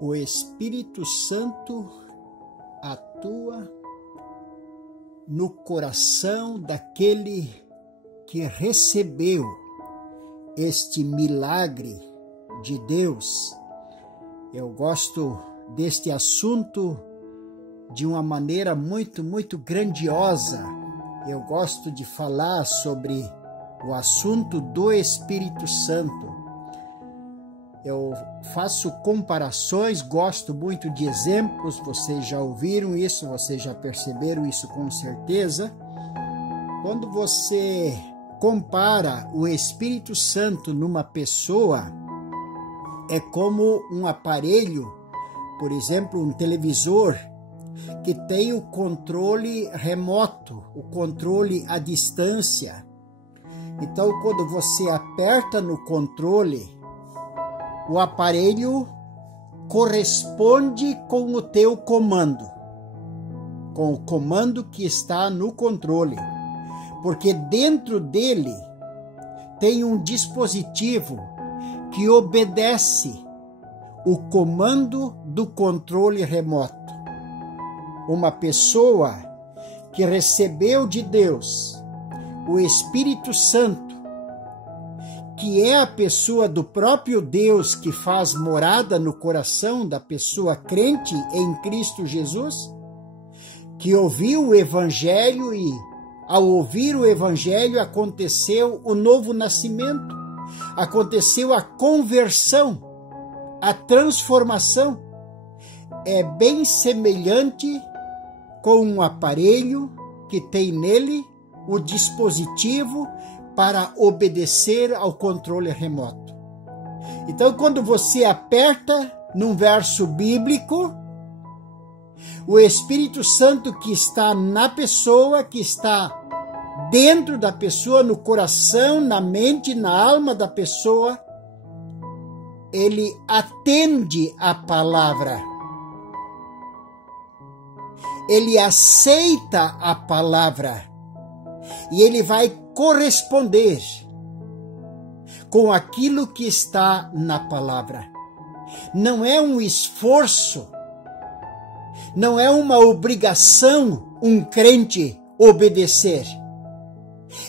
O Espírito Santo atua no coração daquele que recebeu este milagre de Deus. Eu gosto deste assunto de uma maneira muito grandiosa. Eu gosto de falar sobre o assunto do Espírito Santo. Eu faço comparações, gosto muito de exemplos, vocês já ouviram isso, vocês já perceberam isso com certeza. Quando você compara o Espírito Santo numa pessoa, é como um aparelho, por exemplo, um televisor, que tem o controle remoto, o controle à distância. Então, quando você aperta no controle, o aparelho corresponde com o teu comando, com o comando que está no controle, porque dentro dele tem um dispositivo que obedece o comando do controle remoto. Uma pessoa que recebeu de Deus o Espírito Santo, que é a pessoa do próprio Deus que faz morada no coração da pessoa crente em Cristo Jesus, que ouviu o Evangelho e, ao ouvir o Evangelho, aconteceu o novo nascimento, aconteceu a conversão, a transformação. É bem semelhante com um aparelho que tem nele o dispositivo para obedecer ao controle remoto. Então, quando você aperta num verso bíblico, o Espírito Santo que está na pessoa, que está dentro da pessoa, no coração, na mente, na alma da pessoa, ele atende a palavra. Ele aceita a palavra. E ele vai corresponder com aquilo que está na palavra. Não é um esforço, não é uma obrigação um crente obedecer.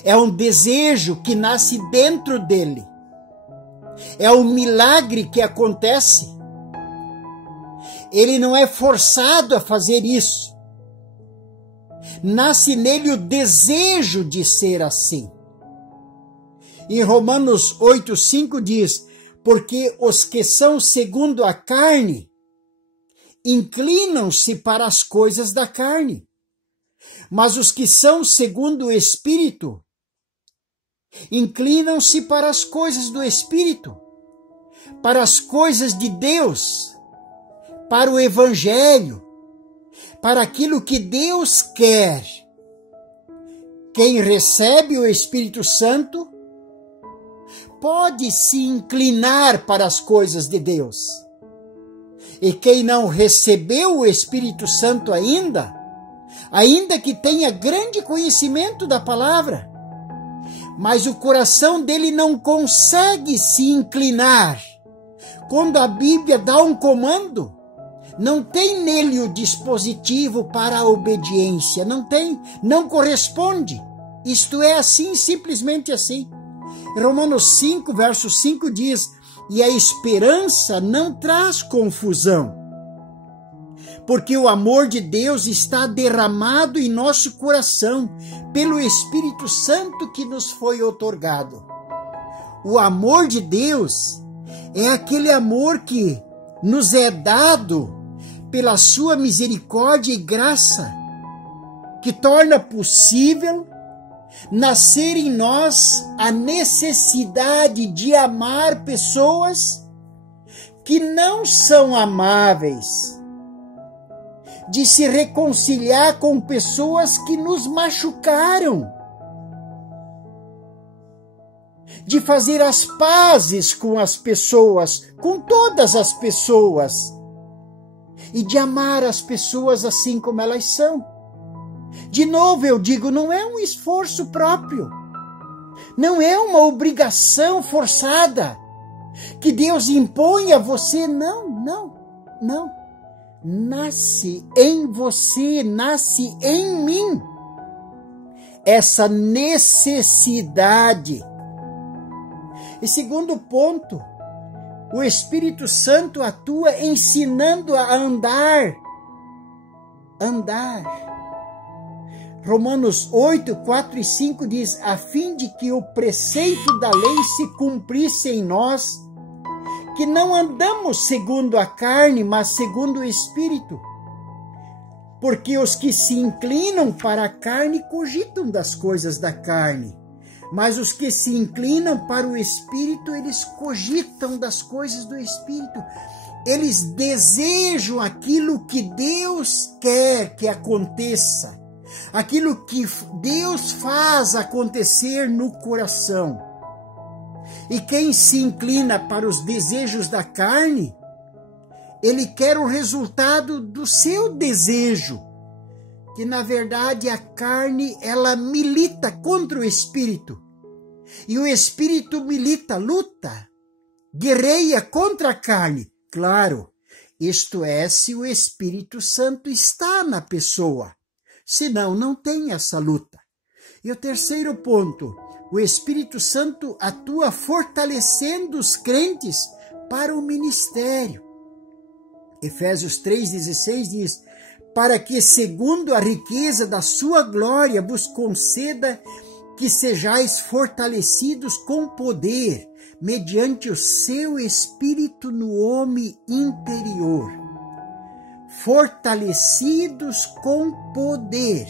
É um desejo que nasce dentro dele. É um milagre que acontece. Ele não é forçado a fazer isso. Nasce nele o desejo de ser assim. Em Romanos 8,5 diz: porque os que são segundo a carne inclinam-se para as coisas da carne, mas os que são segundo o Espírito inclinam-se para as coisas do Espírito, para as coisas de Deus, para o Evangelho, para aquilo que Deus quer. Quem recebe o Espírito Santo pode se inclinar para as coisas de Deus. E quem não recebeu o Espírito Santo ainda que tenha grande conhecimento da palavra, mas o coração dele não consegue se inclinar. Quando a Bíblia dá um comando, não tem nele o dispositivo para a obediência, não corresponde. Isto é assim, simplesmente assim. Romanos 5, verso 5 diz: e a esperança não traz confusão, porque o amor de Deus está derramado em nosso coração pelo Espírito Santo que nos foi outorgado. O amor de Deus é aquele amor que nos é dado pela sua misericórdia e graça, que torna possível nascer em nós a necessidade de amar pessoas que não são amáveis, de se reconciliar com pessoas que nos machucaram, de fazer as pazes com as pessoas, com todas as pessoas, e de amar as pessoas assim como elas são. De novo eu digo, não é um esforço próprio, não é uma obrigação forçada que Deus impõe a você, não. Não. Nasce em você, nasce em mim essa necessidade. E segundo ponto, o Espírito Santo atua ensinando a andar. Romanos 8, 4 e 5 diz, a fim de que o preceito da lei se cumprisse em nós, que não andamos segundo a carne, mas segundo o Espírito. Porque os que se inclinam para a carne cogitam das coisas da carne, mas os que se inclinam para o Espírito, eles cogitam das coisas do Espírito. Eles desejam aquilo que Deus quer que aconteça, aquilo que Deus faz acontecer no coração. E quem se inclina para os desejos da carne, ele quer o resultado do seu desejo, que na verdade a carne ela milita contra o Espírito. E o Espírito milita, luta, guerreia contra a carne. Claro, isto é se o Espírito Santo está na pessoa. Senão, não tem essa luta. E o terceiro ponto, o Espírito Santo atua fortalecendo os crentes para o ministério. Efésios 3,16 diz, para que, segundo a riqueza da sua glória, vos conceda que sejais fortalecidos com poder, mediante o seu Espírito no homem interior. Fortalecidos com poder.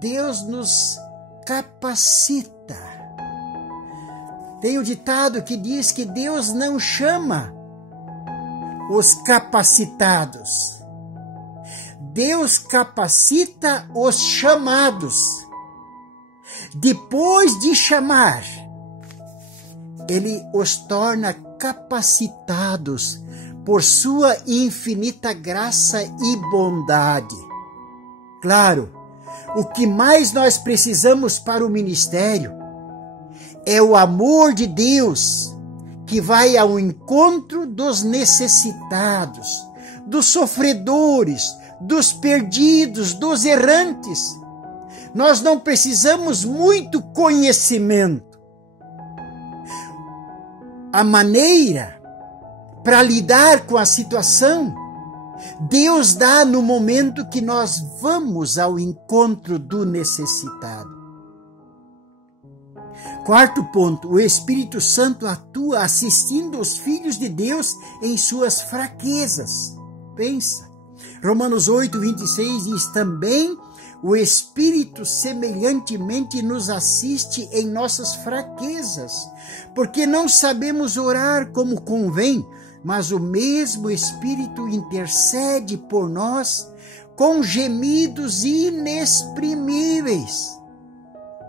Deus nos capacita. Tem o ditado que diz que Deus não chama os capacitados. Deus capacita os chamados. Depois de chamar, Ele os torna capacitados por sua infinita graça e bondade. Claro, o que mais nós precisamos para o ministério é o amor de Deus, que vai ao encontro dos necessitados, dos sofredores, dos perdidos, dos errantes. Nós não precisamos muito conhecimento. A maneira para lidar com a situação, Deus dá no momento que nós vamos ao encontro do necessitado. Quarto ponto, o Espírito Santo atua assistindo os filhos de Deus em suas fraquezas. Pensa, Romanos 8, 26 diz também, o Espírito semelhantemente nos assiste em nossas fraquezas, porque não sabemos orar como convém, mas o mesmo Espírito intercede por nós com gemidos inexprimíveis.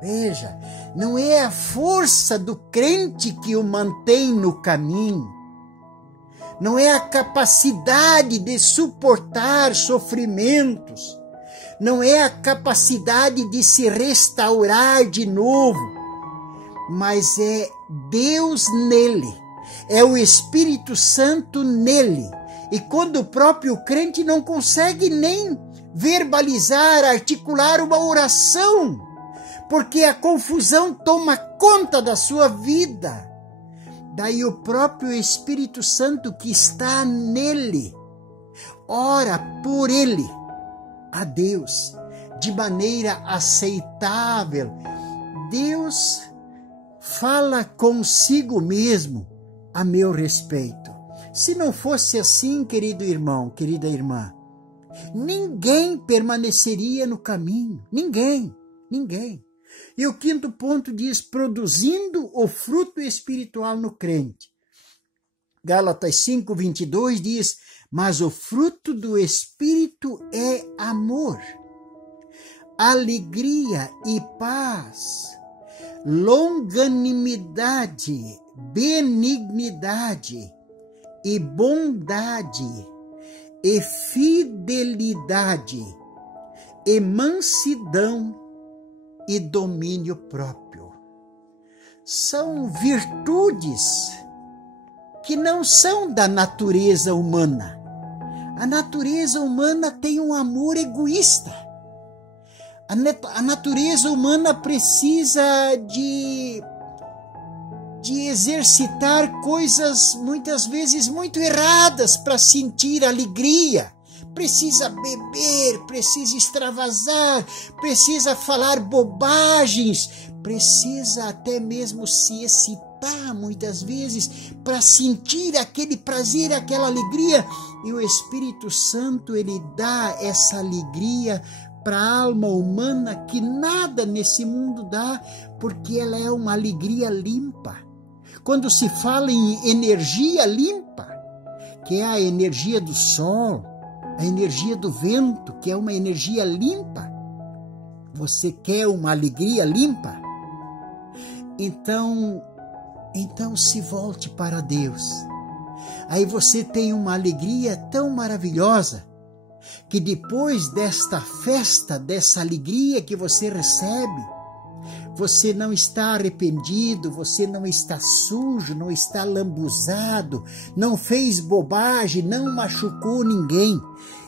Veja, não é a força do crente que o mantém no caminho, não é a capacidade de suportar sofrimentos, não é a capacidade de se restaurar de novo, mas é Deus nele, é o Espírito Santo nele. E quando o próprio crente não consegue nem verbalizar, articular uma oração, porque a confusão toma conta da sua vida, daí o próprio Espírito Santo que está nele, ora por ele, a Deus, de maneira aceitável. Deus fala consigo mesmo a meu respeito. Se não fosse assim, querido irmão, querida irmã, ninguém permaneceria no caminho. Ninguém. E o quinto ponto diz, produzindo o fruto espiritual no crente. Gálatas 5, 22 diz, mas o fruto do Espírito é amor, alegria e paz, longanimidade, benignidade e bondade e fidelidade e mansidão e domínio próprio. São virtudes que não são da natureza humana. A natureza humana tem um amor egoísta. A natureza humana precisa de exercitar coisas muitas vezes muito erradas para sentir alegria. Precisa beber, precisa extravasar, precisa falar bobagens, precisa até mesmo se excitar muitas vezes para sentir aquele prazer, aquela alegria. E o Espírito Santo, ele dá essa alegria para a alma humana que nada nesse mundo dá, porque ela é uma alegria limpa. Quando se fala em energia limpa, que é a energia do sol, a energia do vento, que é uma energia limpa, você quer uma alegria limpa? Então se volte para Deus. Aí você tem uma alegria tão maravilhosa, que depois desta festa, dessa alegria que você recebe, você não está arrependido, você não está sujo, não está lambuzado, não fez bobagem, não machucou ninguém.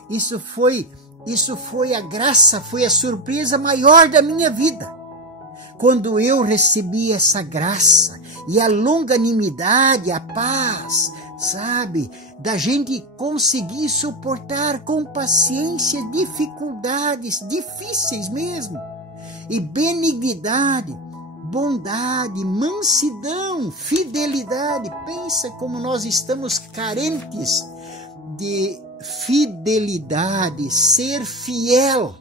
Isso foi a graça, foi a surpresa maior da minha vida. Quando eu recebi essa graça e a longanimidade, a paz, sabe, da gente conseguir suportar com paciência dificuldades difíceis mesmo, e benignidade, bondade, mansidão, fidelidade. Pensa como nós estamos carentes de fidelidade, ser fiel.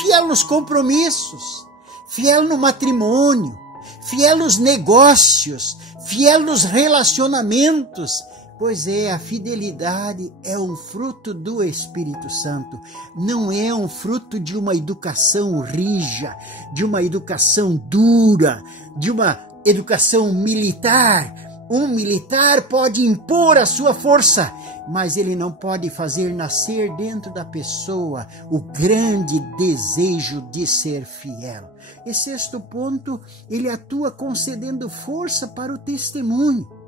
Fiel nos compromissos, fiel no matrimônio, fiel nos negócios, fiel nos relacionamentos. Pois é, a fidelidade é um fruto do Espírito Santo, não é um fruto de uma educação rija, de uma educação dura, de uma educação militar. Um militar pode impor a sua força, mas ele não pode fazer nascer dentro da pessoa o grande desejo de ser fiel. E sexto ponto, ele atua concedendo força para o testemunho.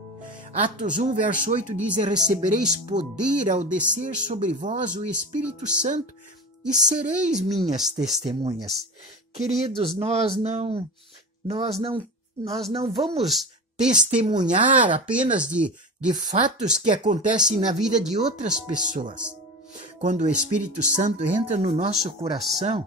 Atos 1, verso 8 diz: recebereis poder ao descer sobre vós o Espírito Santo e sereis minhas testemunhas. Queridos, nós não vamos testemunhar apenas de fatos que acontecem na vida de outras pessoas. Quando o Espírito Santo entra no nosso coração,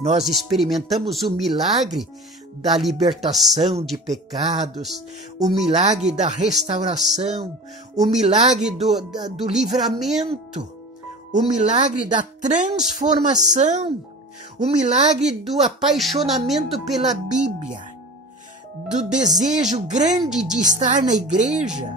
nós experimentamos o milagre da libertação de pecados, o milagre da restauração, o milagre do livramento, o milagre da transformação, o milagre do apaixonamento pela Bíblia, do desejo grande de estar na igreja,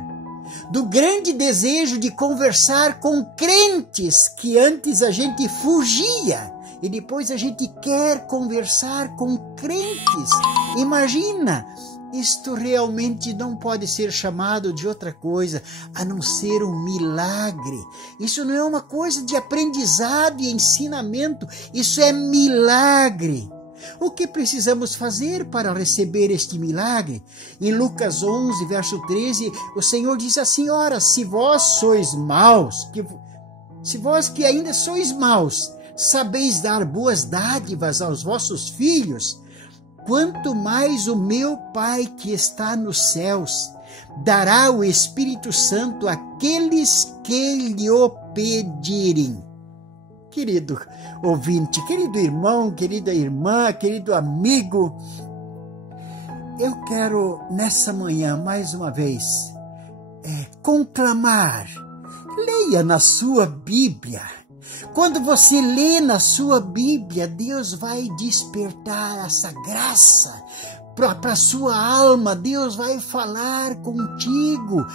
do grande desejo de conversar com crentes que antes a gente fugia. E depois a gente quer conversar com crentes. Imagina, isto realmente não pode ser chamado de outra coisa a não ser um milagre. Isso não é uma coisa de aprendizado e ensinamento, isso é milagre. O que precisamos fazer para receber este milagre? Em Lucas 11, verso 13, o Senhor diz assim: ora, se vós sois maus, se vós que ainda sois maus, sabeis dar boas dádivas aos vossos filhos, quanto mais o meu Pai que está nos céus dará o Espírito Santo àqueles que lhe o pedirem. Querido ouvinte, querido irmão, querida irmã, querido amigo, eu quero nessa manhã mais uma vez conclamar, leia na sua Bíblia. Quando você lê na sua Bíblia, Deus vai despertar essa graça para a sua alma, Deus vai falar contigo.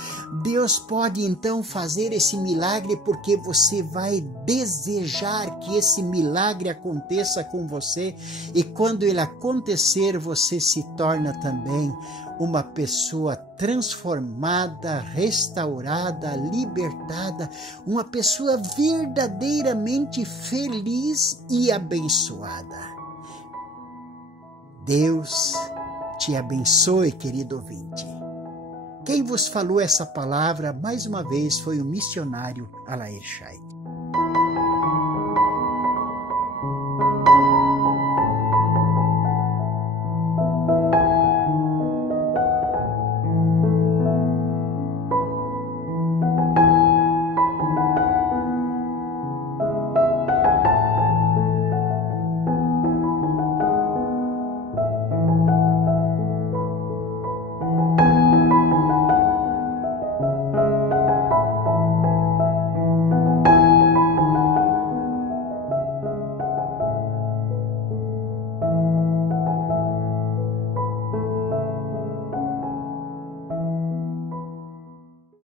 Deus pode então fazer esse milagre porque você vai desejar que esse milagre aconteça com você, e quando ele acontecer, você se torna também uma pessoa transformada, restaurada, libertada, uma pessoa verdadeiramente feliz e abençoada. Deus te abençoe, querido ouvinte. Quem vos falou essa palavra, mais uma vez, foi o missionário Alair Shai.